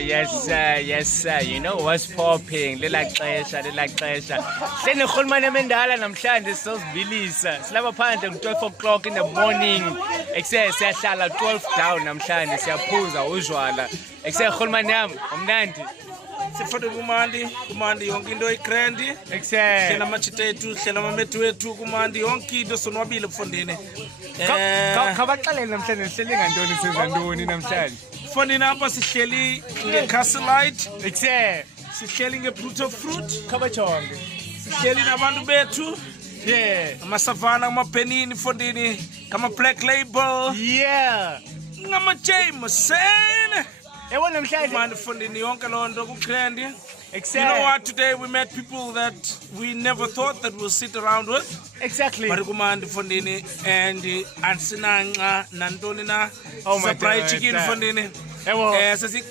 Yes, sir. You know what's popping? Lila xesha. Hleni uRhulumane Emendala namhlanje sizozibilisa. Silapha phandle ngo-12 o'clock in the morning. Ekuse siyahlala 12 down namhlanje siyaphuza uzwala. Ekuse uRhulumane yami omnandi. Sifode kumandi yonke into igrandi. Ekuse. Hlela amachita ethu, hlela amamethu ethu kumandi yonke into sonwabile mfondini. Khabaxelele namhlanje sihleli ngantoni senza ntoni namhlanje? Mfondini apha sihleli nge-Castlelight. Ekuse. Sihleli nge-Brutal Fruit. Khabajonge. Sihleli nabantu bethu. Yeah. Amasavana, amapenini mfondini, kama-Black Label. Yeah. Ngama-Jameson. Yabona namhlanje Man mfondini yonke loo nto kugrandi. Exactly. You know what? Today we met people that we never thought that we'll sit around with. Exactly. But kumandi fondini and ansinanga nantoni na. Oh my Surprise God, chicken sir. fondini. Yabo. Sasik